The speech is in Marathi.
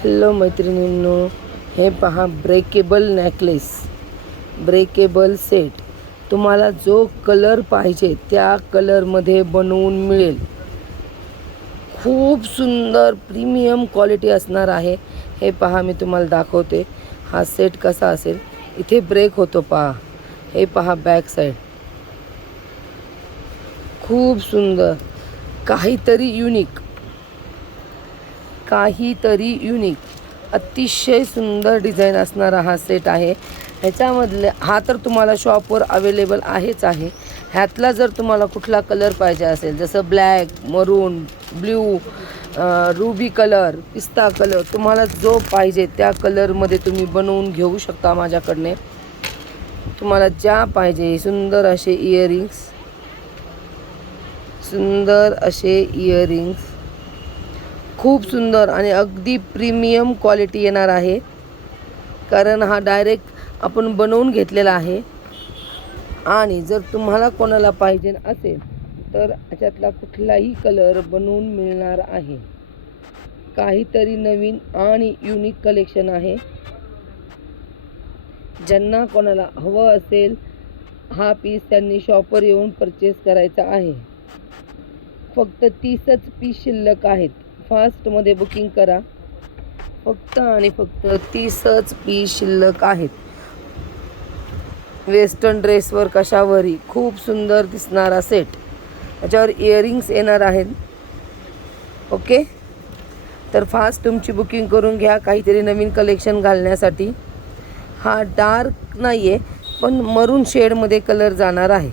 हॅलो मैत्रिणींनो, हे पहा ब्रेकेबल नेकलेस, ब्रेकेबल सेट. तुम्हाला जो कलर पाहिजे त्या कलरमध्ये बनवून मिळेल. खूप सुंदर प्रीमियम क्वालिटी असणार आहे. हे पहा, मी तुम्हाला दाखवते हा सेट कसा असेल. इथे ब्रेक होतो पहा. हे पहा बॅक साईड. खूप सुंदर, काहीतरी युनिक अतिशय सुंदर डिझाईन असणारा हा सेट आहे. ह्याच्यामधले हा तर तुम्हाला शॉपवर अवेलेबल आहेच आहे. ह्यातला जर तुम्हाला कुठला कलर पाहिजे असेल, जसं ब्लॅक, मरून, ब्ल्यू, रुबी कलर, पिस्ता कलर, तुम्हाला जो पाहिजे त्या कलरमध्ये तुम्ही बनवून घेऊ शकता माझ्याकडने. तुम्हाला ज्या पाहिजे सुंदर असे इयरिंग्स, खूप सुंदर आणि अगदी प्रीमियम क्वालिटी येणार आहे. कारण हा डायरेक्ट आपण बनवून घेतलेला आहे. आणि जर तुम्हाला कोणाला पाहिजे असेल तर याच्यातला कुठलाही कलर बनवून मिळणार आहे. काहीतरी नवीन आणि युनिक कलेक्शन आहे. ज्यांना कोणाला हवं असेल हा पीस त्यांनी शॉपवर येऊन परचेस करायचा आहे. फक्त 30च पीस शिल्लक आहेत. फास्टमध्ये बुकिंग करा. फक्त आणि फक्त 30च पीस शिल्लक आहेत. वेस्टर्न ड्रेसवर कशावरही खूप सुंदर दिसणारा सेट. त्याच्यावर इयरिंग्स येणार आहेत. ओके, तर फास्ट तुमची बुकिंग करून घ्या काहीतरी नवीन कलेक्शन घालण्यासाठी. हा डार्क नाही आहे, पण मरून शेडमध्ये कलर जाणार आहे.